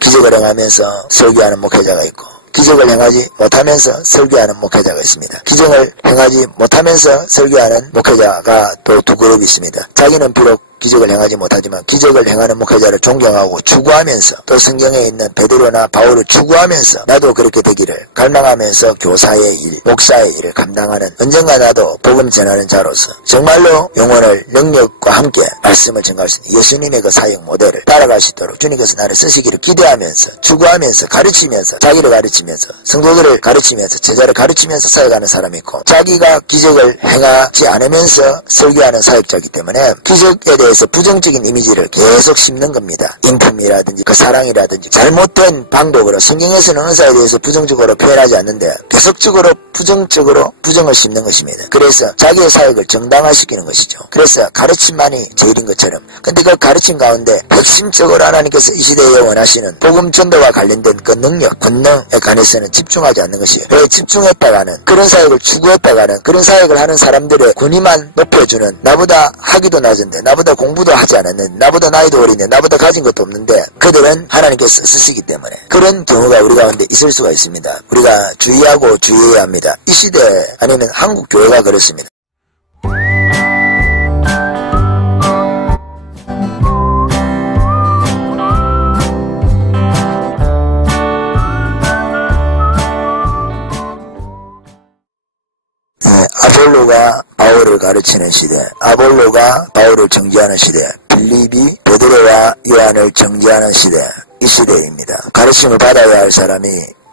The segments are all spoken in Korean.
기적을 행하면서 설교하는 목회자가 있고 기적을 행하지 못하면서 설교하는 목회자가 있습니다. 기적을 행하지 못하면서 설교하는 목회자가 또 두 그룹이 있습니다. 자기는 비록 기적을 행하지 못하지만 기적을 행하는 목회자를 존경하고 추구하면서 또 성경에 있는 베드로나 바울을 추구하면서 나도 그렇게 되기를 갈망하면서 교사의 일, 목사의 일을 감당하는 언젠가 나도 복음 전하는 자로서 정말로 영혼을 능력과 함께 말씀을 전할 수 있는 예수님의 그 사역 모델을 따라갈 수 있도록 주님께서 나를 쓰시기를 기대하면서 추구하면서 가르치면서 자기를 가르치면서 성도들을 가르치면서 제자를 가르치면서 사역하는 사람이 있고 자기가 기적을 행하지 않으면서 설교하는 사역자이기 때문에 기적에 대해서 부정적인 이미지를 계속 심는 겁니다. 인품이라든지 그 사랑이라든지 잘못된 방법으로 성경에서는 은사에 대해서 부정적으로 표현하지 않는데 계속적으로 부정적으로 부정을 심는 것입니다. 그래서 자기의 사역을 정당화시키는 것이죠. 그래서 가르침만이 제일인 것처럼 근데 그 가르침 가운데 핵심적으로 하나님께서 이 시대에 원하시는 복음 전도와 관련된 그 능력, 권능에 관해서는 집중하지 않는 것이에요. 왜 집중했다가는 그런 사역을 추구했다가는 그런 사역을 하는 사람들의 권위만 높여주는 나보다 학위도 낮은데 나보다 공부도 하지 않았는데 나보다 나이도 어린데 나보다 가진 것도 없는데 그들은 하나님께서 쓰시기 때문에 그런 경우가 우리 가운데 있을 수가 있습니다. 우리가 주의하고 주의해야 합니다. 이 시대 아니면 한국 교회가 그렇습니다. 아볼로가 바울을 가르치는 시대, 아볼로가 바울을 정죄하는 시대, 빌립이 베드로와 요한을 정죄하는 시대, 이 시대입니다. 가르침을 받아야 할 사람이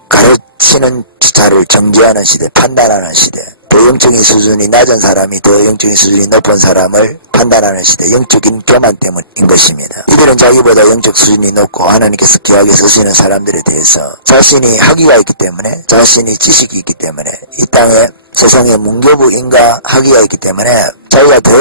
가르치는 자를 정죄하는 시대, 판단하는 시대, 더 영적인 수준이 낮은 사람이 더 영적인 수준이 높은 사람을 판단하는 시대, 영적인 교만 때문인 것입니다. 이들은 자기보다 영적 수준이 높고 하나님께서 귀하게 쓰시는 사람들에 대해서 자신이 학위가 있기 때문에 자신이 지식이 있기 때문에 이 땅에 세상에 문교부 인가 학위가 있기 때문에 자기가 더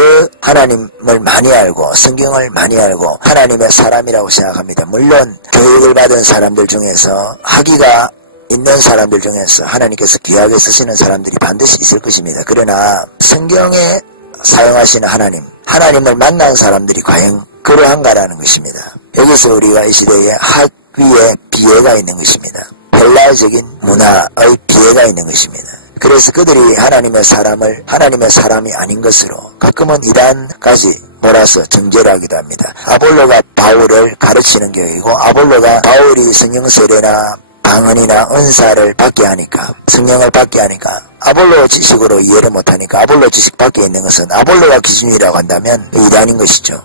하나님을 많이 알고 성경을 많이 알고 하나님의 사람이라고 생각합니다. 물론 교육을 받은 사람들 중에서 학위가 있는 사람들 중에서 하나님께서 귀하게 쓰시는 사람들이 반드시 있을 것입니다. 그러나 성경에 사용하시는 하나님을 만난 사람들이 과연 그러한가라는 것입니다. 여기서 우리가 이 시대에 학위의 비애가 있는 것입니다. 헬라적인 문화의 비애가 있는 것입니다. 그래서 그들이 하나님의 사람이 아닌 것으로 가끔은 이단까지 몰아서 정죄를 하기도 합니다. 아볼로가 바울을 가르치는 교회이고 아볼로가 바울이 성령 세례나 방언이나 은사를 받게 하니까 성령을 받게 하니까 아볼로 지식으로 이해를 못하니까 아볼로 지식 밖에 있는 것은 아볼로가 기준이라고 한다면 이단인 것이죠.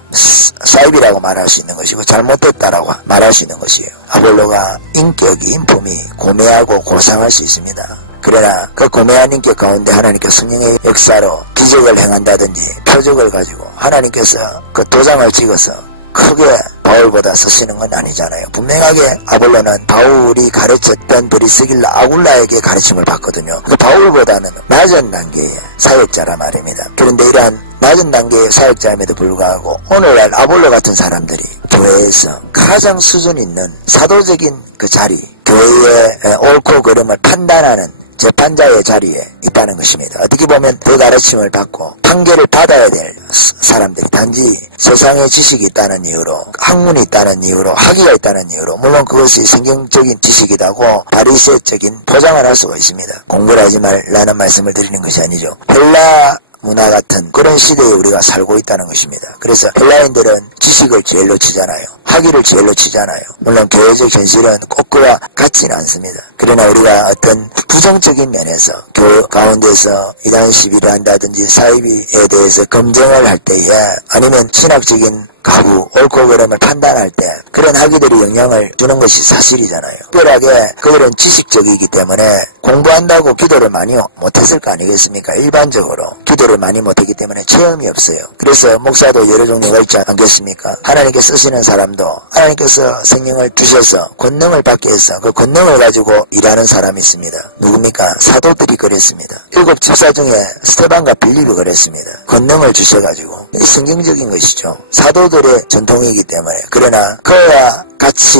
사입이라고 말할 수 있는 것이고 잘못됐다라고 말할 수 있는 것이에요. 아볼로가 인품이 고매하고 고상할 수 있습니다. 그러나 그 고매한 인격 가운데 하나님께서 성령의 역사로 기적을 행한다든지 표적을 가지고 하나님께서 그 도장을 찍어서 크게 바울보다 쓰시는 건 아니잖아요. 분명하게 아볼로는 바울이 가르쳤던 브리스길라 아굴라에게 가르침을 받거든요. 그 바울보다는 낮은 단계의 사역자라 말입니다. 그런데 이러한 낮은 단계의 사역자임에도 불구하고 오늘날 아볼로 같은 사람들이 교회에서 가장 수준 있는 사도적인 그 자리, 교회의 옳고 그름을 판단하는 재판자의 자리에 있다는 것입니다. 어떻게 보면 그 가르침을 받고 판결을 받아야 될 사람들이 단지 세상의 지식이 있다는 이유로 학문이 있다는 이유로 학위가 있다는 이유로 물론 그것이 성경적인 지식이라고 바리새적인 포장을 할 수가 있습니다. 공부를 하지 말라는 말씀을 드리는 것이 아니죠. 헬라 문화 같은 그런 시대에 우리가 살고 있다는 것입니다. 그래서 헬라인들은 지식을 제일로 치잖아요. 학위를 제일로 치잖아요. 물론 교회적 현실은 꼭 그와 같지는 않습니다. 그러나 우리가 어떤 부정적인 면에서 교회 가운데서 이단 시비를 한다든지 사이비에 대해서 검증을 할 때에 아니면 신학적인 가부, 옳고 그름을 판단할 때 그런 학위들이 영향을 주는 것이 사실이잖아요. 특별하게 그들은 지식적이기 때문에 공부한다고 기도를 많이 못했을 거 아니겠습니까? 일반적으로 기도를 많이 못했기 때문에 체험이 없어요. 그래서 목사도 여러 종류가 있지 않겠습니까? 하나님께 쓰시는 사람도 하나님께서 성령을 주셔서 권능을 받게 해서 그 권능을 가지고 일하는 사람이 있습니다. 누굽니까? 사도들이 그랬습니다. 7 집사 중에 스테반과 빌립이 그랬습니다. 권능을 주셔가지고 이 성경적인 것이죠. 사도들의 전통이기 때문에 그러나 그와 같이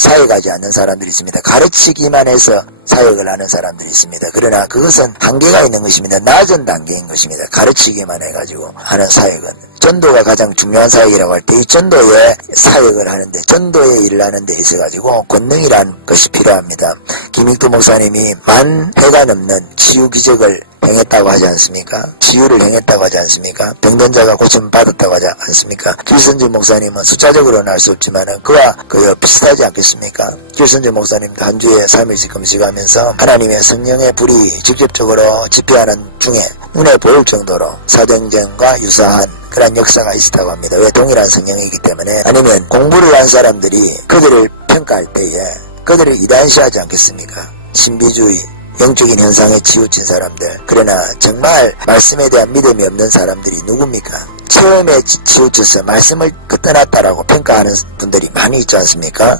사역하지 않는 사람들이 있습니다. 가르치기만 해서 사역을 하는 사람들이 있습니다. 그러나 그것은 한계가 있는 것입니다. 낮은 단계인 것입니다. 가르치기만 해가지고 하는 사역은. 전도가 가장 중요한 사역이라고 할 때 이 전도에 사역을 하는데 전도의 일을 하는 데 있어가지고 권능이라는 것이 필요합니다. 김익도 목사님이 10,000회가 넘는 치유 기적을 행했다고 하지 않습니까? 치유를 행했다고 하지 않습니까? 병든 자가 고침 받았다고 하지 않습니까? 길선주 목사님은 숫자적으로는 알 수 없지만은 그와 거의 비슷하지 않겠습니까? 길선주 목사님도 한 주에 3일씩 금식하면서 하나님의 성령의 불이 직접적으로 집회하는 중에 눈에 보일 정도로 사도행전과 유사한 그런 역사가 있었다고 합니다. 왜? 동일한 성령이기 때문에. 아니면 공부를 한 사람들이 그들을 평가할 때에 그들을 이단시하지 않겠습니까? 신비주의, 영적인 현상에 치우친 사람들. 그러나 정말 말씀에 대한 믿음이 없는 사람들이 누굽니까? 체험에 치우쳐서 말씀을 떠났다라고 평가하는 분들이 많이 있지 않습니까?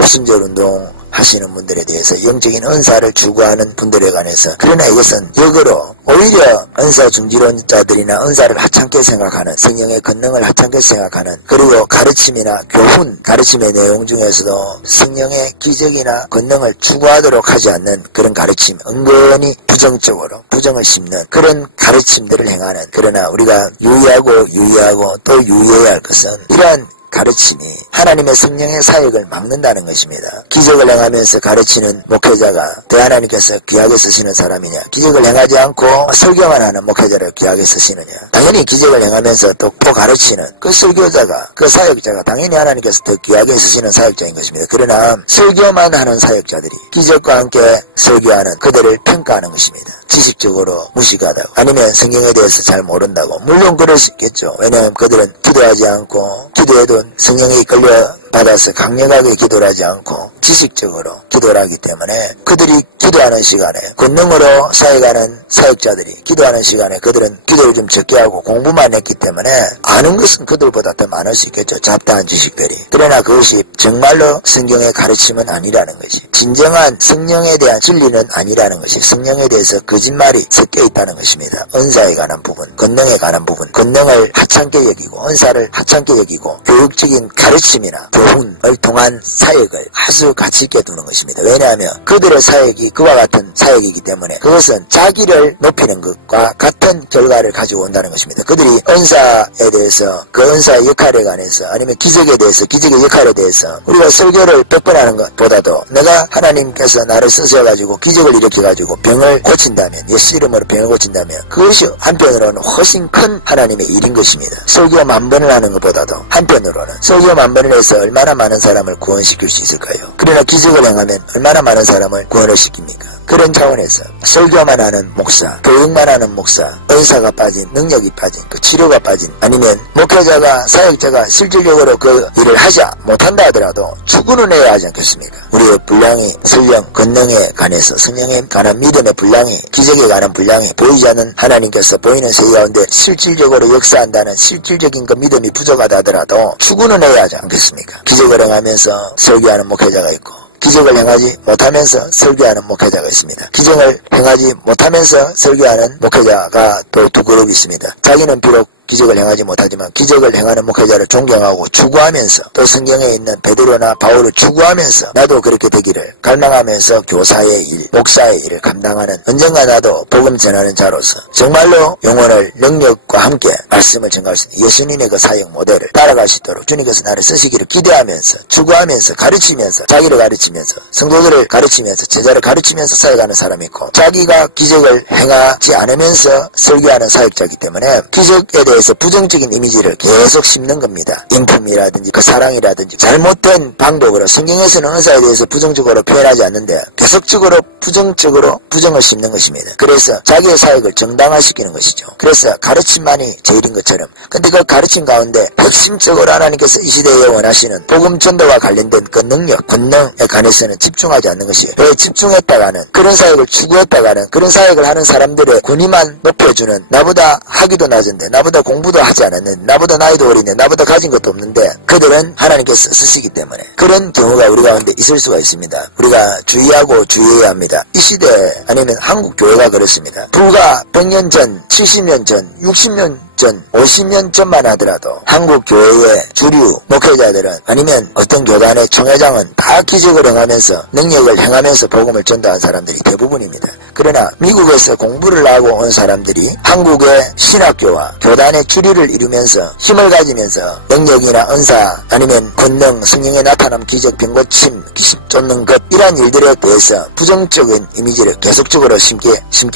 오순절 운동 하시는 분들에 대해서 영적인 은사를 추구하는 분들에 관해서. 그러나 이것은 역으로 오히려 은사 중지론자들이나 은사를 하찮게 생각하는, 성령의 권능을 하찮게 생각하는, 그리고 가르침이나 교훈, 가르침의 내용 중에서도 성령의 기적이나 권능을 추구하도록 하지 않는 그런 가르침, 은근히 부정적으로 부정을 심는 그런 가르침들을 행하는. 그러나 우리가 유의하고 또 유의해야 할 것은 이러한 가르침이 하나님의 성령의 사역을 막는다는 것입니다. 기적을 행하면서 가르치는 목회자가 대하나님께서 귀하게 쓰시는 사람이냐? 기적을 행하지 않고 설교만 하는 목회자를 귀하게 쓰시느냐? 당연히 기적을 행하면서 또 가르치는 그 설교자가, 그 사역자가 당연히 하나님께서 더 귀하게 쓰시는 사역자인 것입니다. 그러나 설교만 하는 사역자들이 기적과 함께 설교하는 그들을 평가하는 것입니다. 지식적으로 무식하다고, 아니면 성경에 대해서 잘 모른다고. 물론 그럴 수 있겠죠. 왜냐하면 그들은 기도하지 않고, 기도해도 성령에 이끌려 받아서 강력하게 기도를 하지 않고 지식적으로 기도를 하기 때문에 그들이 기도하는 시간에, 권능으로 사역하는 사역자들이 기도하는 시간에 그들은 기도를 좀 적게 하고 공부만 했기 때문에 아는 것은 그들보다 더 많을 수 있겠죠. 잡다한 지식들이. 그러나 그것이 정말로 성경의 가르침은 아니라는 것이, 진정한 성령에 대한 진리는 아니라는 것이, 성령에 대해서 거짓말이 섞여 있다는 것입니다. 은사에 관한 부분, 권능에 관한 부분, 권능을 하찮게 여기고 은사를 하찮게 여기고 교육적인 가르침이나 교훈을 통한 사역을 아주 가치 있게 두는 것입니다. 왜냐하면 그들의 사역이 그와 같은 사역이기 때문에 그것은 자기를 높이는 것과 같은 결과를 가지고 온다는 것입니다. 그들이 은사에 대해서, 그 은사의 역할에 관해서, 아니면 기적에 대해서, 기적의 역할에 대해서 우리가 설교를 100번 하는 것보다도 내가 하나님께서 나를 쓰셔가지고 기적을 일으켜가지고 병을 고친다면, 예수 이름으로 병을 고친다면 그것이 한편으로는 훨씬 큰 하나님의 일인 것입니다. 설교 10,000번을 하는 것보다도 한편으로는 설교 10,000번을 해서 얼마나 많은 사람을 구원시킬 수 있을까요? 그러나 기적을 행하면 얼마나 많은 사람을 구원을 시킵니까? 그런 차원에서 설교만 하는 목사, 교육만 하는 목사, 은사가 빠진, 능력이 빠진, 그 치료가 빠진, 아니면 목회자가, 사역자가 실질적으로 그 일을 하지 못한다 하더라도 추구는 해야 하지 않겠습니까? 우리의 분량이, 설령, 권능에 관해서, 성령에 관한 믿음의 분량이, 기적에 관한 분량이 보이지 않는 하나님께서 보이는 세계 가운데 실질적으로 역사한다는 실질적인 그 믿음이 부족하다 하더라도 추구는 해야 하지 않겠습니까? 기적을 행하면서 설교하는 목회자가 있고, 기적을 행하지 못하면서 설교하는 목회자가 있습니다. 기적을 행하지 못하면서 설교하는 목회자가 또 두 그룹이 있습니다. 자기는 비록 기적을 행하지 못하지만 기적을 행하는 목회자를 존경하고 추구하면서, 또 성경에 있는 베드로나 바울을 추구하면서 나도 그렇게 되기를 갈망하면서 교사의 일, 목사의 일을 감당하는, 언젠가 나도 복음 전하는 자로서 정말로 영혼을 능력과 함께 말씀을 전가할 수 있는 예수님의 그 사역 모델을 따라갈 수 있도록 주님께서 나를 쓰시기를 기대하면서, 추구하면서, 가르치면서, 자기를 가르치면서, 성도들을 가르치면서, 제자를 가르치면서 사역하는 사람이 있고, 자기가 기적을 행하지 않으면서 설교하는 사역자이기 때문에 기적에 대해 그래서 부정적인 이미지를 계속 심는 겁니다. 인품이라든지 그 사랑이라든지 잘못된 방법으로, 성경에서는 은사에 대해서 부정적으로 표현하지 않는데 계속적으로 부정적으로 부정을 심는 것입니다. 그래서 자기의 사역을 정당화시키는 것이죠. 그래서 가르침만이 제일인 것처럼, 근데 그 가르침 가운데 핵심적으로 하나님께서 이 시대에 원하시는 복음 전도와 관련된 그 능력, 권능에 관해서는 집중하지 않는 것이, 왜 집중했다가는, 그런 사역을 추구했다가는 그런 사역을 하는 사람들의 권위만 높여주는, 나보다 학위도 낮은데, 나보다 공부도 하지 않았는데, 나보다 나이도 어린데, 나보다 가진 것도 없는데 그들은 하나님께서 쓰시기 때문에 그런 경우가 우리 가운데 있을 수가 있습니다. 우리가 주의하고 주의해야 합니다. 이 시대, 아니면 한국 교회가 그렇습니다. 불과 100년 전, 70년 전, 60년 전 50년 전만 하더라도 한국 교회의 주류 목회자들은 아니면 어떤 교단의 총회장은 다 기적을 행하면서 능력을 행하면서 복음을 전도한 사람들이 대부분입니다. 그러나 미국에서 공부를 하고 온 사람들이 한국의 신학교와 교단의 주류를 이루면서 힘을 가지면서 능력이나 은사 아니면 권능, 성령의 나타남, 기적, 병고침, 귀신 쫓는 것 이러한 일들에 대해서 부정적인 이미지를 계속적으로 심게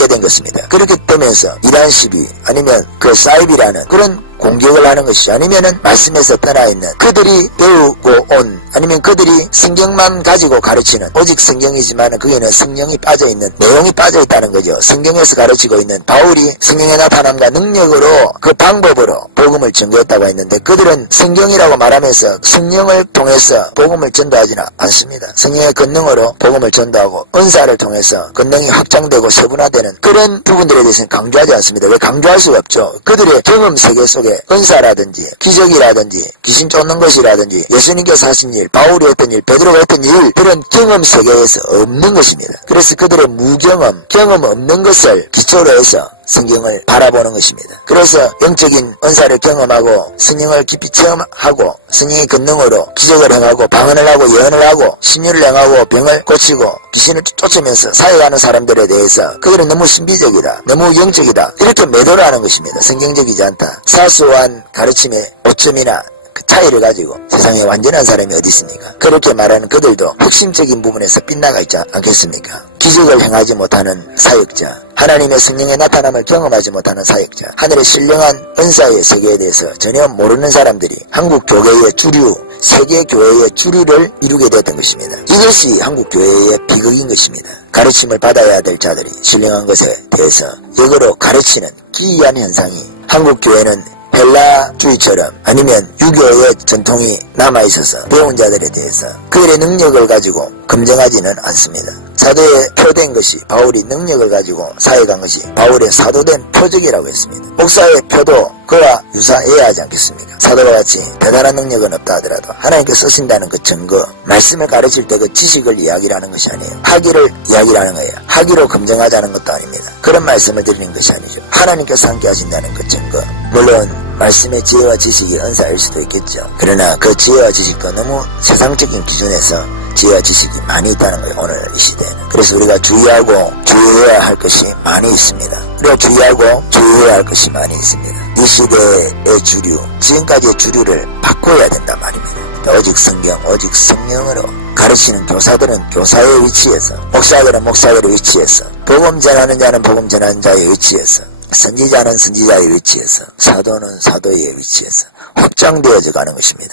된 것입니다. 그렇게 되면서 이단 시비 아니면 그 사이비라는 그런 공격을 하는 것이죠. 아니면은 말씀에서 떠나 있는 그들이 배우고 온 아니면 그들이 성경만 가지고 가르치는 오직 성경이지만 거기에는 성령이 빠져있는 내용이 빠져있다는 거죠. 성경에서 가르치고 있는 바울이 성령의 나타남과 능력으로 그 방법으로 복음을 전개했다고 했는데 그들은 성경이라고 말하면서 성령을 통해서 복음을 전도하지는 않습니다. 성령의 권능으로 복음을 전도하고 은사를 통해서 권능이 확장되고 세분화되는 그런 부분들에 대해서는 강조하지 않습니다. 왜 강조할 수가 없죠. 그들의 경험 세계 속에 은사라든지 기적이라든지 귀신 쫓는 것이라든지 예수님께서 하신 일, 바울이 했던 일, 베드로가 했던 일 그런 경험 세계에서 없는 것입니다. 그래서 그들의 무경험, 경험 없는 것을 기초로 해서 성경을 바라보는 것입니다. 그래서 영적인 은사를 경험하고 성령을 깊이 체험하고 성령의 권능으로 기적을 행하고 방언을 하고 예언을 하고 신유를 행하고 병을 고치고 귀신을 쫓으면서 사역하는 사람들에 대해서 그들은 너무 신비적이다, 너무 영적이다 이렇게 매도를 하는 것입니다. 성경적이지 않다. 사소한 가르침의 오점이나 그 차이를 가지고 세상에 완전한 사람이 어디 있습니까? 그렇게 말하는 그들도 핵심적인 부분에서 빗나가 있지 않겠습니까? 기적을 행하지 못하는 사역자, 하나님의 성령의 나타남을 경험하지 못하는 사역자, 하늘의 신령한 은사의 세계에 대해서 전혀 모르는 사람들이 한국 교회의 주류, 세계 교회의 주류를 이루게 되었던 것입니다. 이것이 한국 교회의 비극인 것입니다. 가르침을 받아야 될 자들이 신령한 것에 대해서 역으로 가르치는 기이한 현상이 한국 교회는 헬라주의처럼 아니면 유교의 전통이 남아있어서 배운 자들에 대해서 그들의 능력을 가지고 검증하지는 않습니다. 사도에 표된 것이 바울이 능력을 가지고 사역한 것이 바울의 사도된 표적이라고 했습니다. 목사의 표도 그와 유사해야 하지 않겠습니까? 사도와 같이 대단한 능력은 없다 하더라도 하나님께 쓰신다는 그 증거, 말씀을 가르칠 때 그 지식을 이야기하는 것이 아니에요. 학위를 이야기하는 거예요. 학위로 검증하자는 것도 아닙니다. 그런 말씀을 드리는 것이 아니죠. 하나님께서 함께 하신다는 그 증거. 물론 말씀의 지혜와 지식이 은사일 수도 있겠죠. 그러나 그 지혜와 지식도 너무 세상적인 기준에서 지혜와 지식이 많이 있다는 거예요. 오늘 이 시대에는. 그래서 우리가 주의하고 주의해야 할 것이 많이 있습니다. 우리가 주의하고 주의해야 할 것이 많이 있습니다. 이 시대의 주류, 지금까지의 주류를 바꿔야 된단 말입니다. 오직 성경, 오직 성령으로 가르치는 교사들은 교사의 위치에서, 목사들은 목사들의 위치에서, 복음 전하는 자는 복음 전하는 자의 위치에서, 선지자는 선지자의 위치에서, 사도는 사도의 위치에서 확장되어져 가는 것입니다.